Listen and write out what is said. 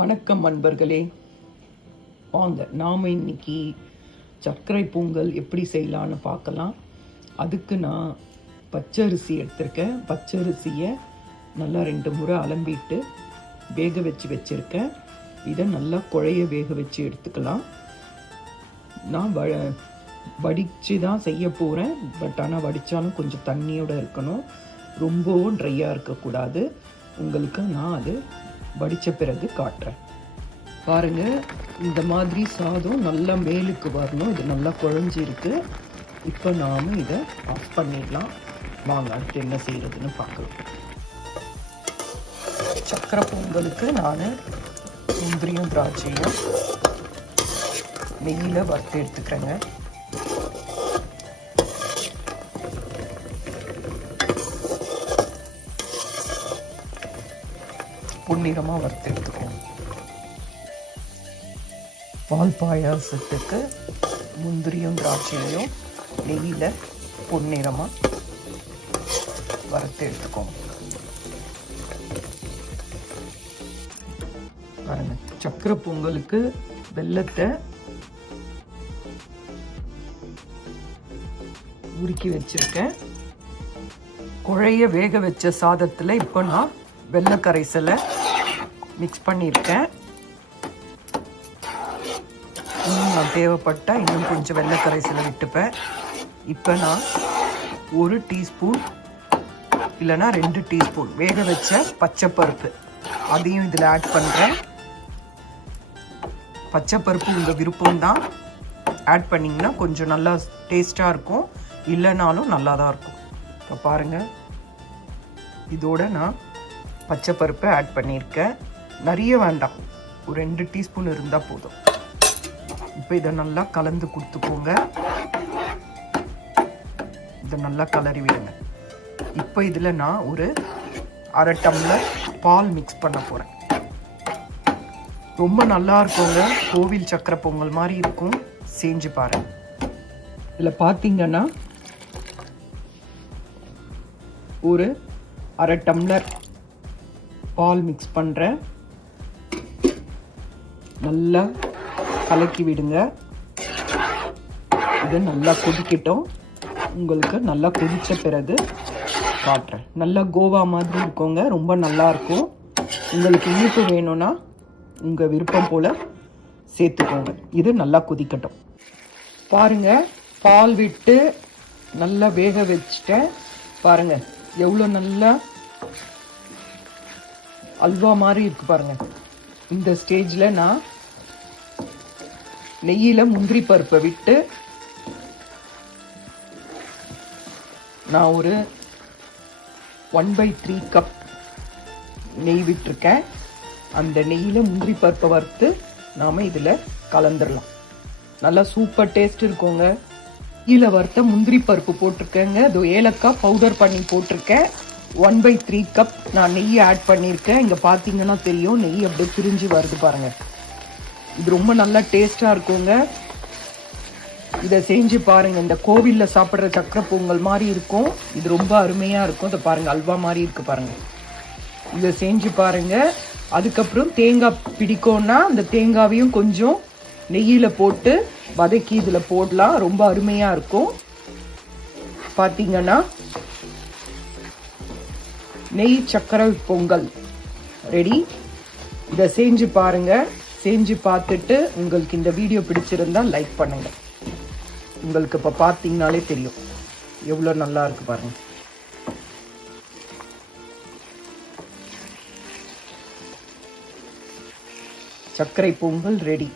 வணக்கம் நண்பர்களே. வாங்க நாம் இன்னைக்கு சர்க்கரை பொங்கல் எப்படி செய்யலான்னு பார்க்கலாம். அதுக்கு நான் பச்சரிசி எடுத்திருக்கேன். பச்சரிசியை நல்லா 2 முறை அலம்பிட்டு வேக வச்சுருக்கேன். இதை நல்லா குழைய வேக வச்சு எடுத்துக்கலாம். நான் வடித்து தான் செய்ய போகிறேன். பட் ஆனால் வடித்தாலும் கொஞ்சம் தண்ணியோடு இருக்கணும், ரொம்பவும் ட்ரையாக இருக்கக்கூடாது. உங்களுக்கு நான் அது வடித்த பிறகு காட்டுறேன். பாருங்கள், இந்த மாதிரி சாதம் நல்லா மேலுக்கு வரணும். இது நல்லா குழஞ்சிருக்கு. இப்போ நாம் இதை ஆஃப் பண்ணிடலாம். வாங்க அடுத்து என்ன செய்கிறதுன்னு பார்க்கலாம். சக்கரை பொங்கலுக்கு நான் முந்திரியும் திராட்சையும் நெய்யில் வறுத்து எடுத்துக்கிறேங்க. பொன்னிறமாக வறுத்து எடுத்துக்கோங்க. பால் பாயாசத்துக்கு முந்திரியும் திராட்சையும் நெய்யில் பொன்னிறமாக வறுத்து எடுத்துக்கோங்க. பாருங்க, சக்கரை பொங்கலுக்கு வெல்லத்தை உருக்கி வச்சிருக்கேன். குழைய வேக வச்ச சாதத்தில் இப்போ நான் வெள்ளை கரைசலை மிக்ஸ் பண்ணியிருக்கேன். இன்னும் நான் தேவைப்பட்டால் இன்னும் கொஞ்சம் வெள்ளை கரைசலை விட்டுப்பேன். இப்போ நான் 1 டீஸ்பூன் இல்லைனா 2 டீஸ்பூன் வேக வச்ச பச்சைப்பருப்பு அதையும் இதில் ஆட் பண்ணுறேன். பச்சைப்பருப்பு உங்கள் விருப்பம்தான். ஆட் பண்ணிங்கன்னா கொஞ்சம் நல்லா டேஸ்ட்டாக இருக்கும், இல்லைனாலும் நல்லா தான் இருக்கும். இப்போ பாருங்கள், இதோட நான் பச்சைப்பருப்பை ஆட் பண்ணியிருக்கேன். நிறைய வேண்டாம், ஒரு 2 டீஸ்பூன் இருந்தால் போதும். இப்போ இதை நல்லா கலந்து கொடுத்துக்கோங்க. இதை நல்லா கலரி விடுங்க. இப்போ இதில் நான் ஒரு 1/2 டம்ளர் பால் மிக்ஸ் பண்ண போகிறேன். ரொம்ப நல்லா இருக்குங்க, கோவில் சக்கரை பொங்கல் மாதிரி இருக்கும். செஞ்சு பாருங்க. இதில் பார்த்தீங்கன்னா ஒரு 1/2 டம்ளர் பால் மிக்ஸ் பண்ணுறேன். நல்லா கலக்கி விடுங்க. இது நல்லா கொதிக்கட்டும். உங்களுக்கு நல்லா கொதித்த பிறகு காட்டுறேன். நல்லா கோவா மாதிரி இருக்குங்க, ரொம்ப நல்லா இருக்கும். உங்களுக்கு இனிப்பு வேணும்னா உங்கள் விருப்பம் போல் சேர்த்துக்கோங்க. இது நல்லா கொதிக்கட்டும். பாருங்கள், பால் விட்டு நல்லா வேக வச்சுட்டேன். பாருங்கள் எவ்வளோ நல்லா அல்வா மாதிரி இருக்கு பாருங்க. இந்த ஸ்டேஜில் நான் நெய்யில் முந்திரி பருப்பை விட்டு நான் ஒரு 1/3 கப் நெய் விட்டுருக்கேன். அந்த நெய்யில் முந்திரி பருப்பை வறுத்து நாம் இதில் கலந்துடலாம். நல்லா சூப்பர் டேஸ்ட் இருக்குங்க. கீழே வறுத்த முந்திரி பருப்பு போட்டிருக்கேங்க. அது ஏலக்காய் பவுடர் பண்ணி போட்டிருக்கேன். 1/3 கப் நான் நெய் ஆட் பண்ணியிருக்கேன். இங்கே பார்த்தீங்கன்னா தெரியும், நெய் அப்படியே பிரிஞ்சு வருது பாருங்கள். இது ரொம்ப நல்லா டேஸ்ட்டாக இருக்குங்க. இதை செஞ்சு பாருங்கள். இந்த கோவிலில் சாப்பிட்ற சக்கரை பொங்கல் மாதிரி இருக்கும். இது ரொம்ப அருமையாக இருக்கும். இதை பாருங்கள், அல்வா மாதிரி இருக்குது பாருங்கள். இதை செஞ்சு பாருங்கள். அதுக்கப்புறம் தேங்காய் பிடிக்கும்னா அந்த தேங்காவையும் கொஞ்சம் நெய்யில் போட்டு வதக்கி இதில் போடலாம். ரொம்ப அருமையாக இருக்கும். பார்த்தீங்கன்னா நெய் சக்கரை பொங்கல் ரெடி. இதை செஞ்சு பாருங்கள். செஞ்சு பார்த்துட்டு உங்களுக்கு இந்த வீடியோ பிடிச்சிருந்தால் லைக் பண்ணுங்கள். உங்களுக்கு இப்போ பார்த்தீங்கனாலே தெரியும் எவ்வளோ நல்லா இருக்கு பாருங்கள். சர்க்கரை பொங்கல் ரெடி.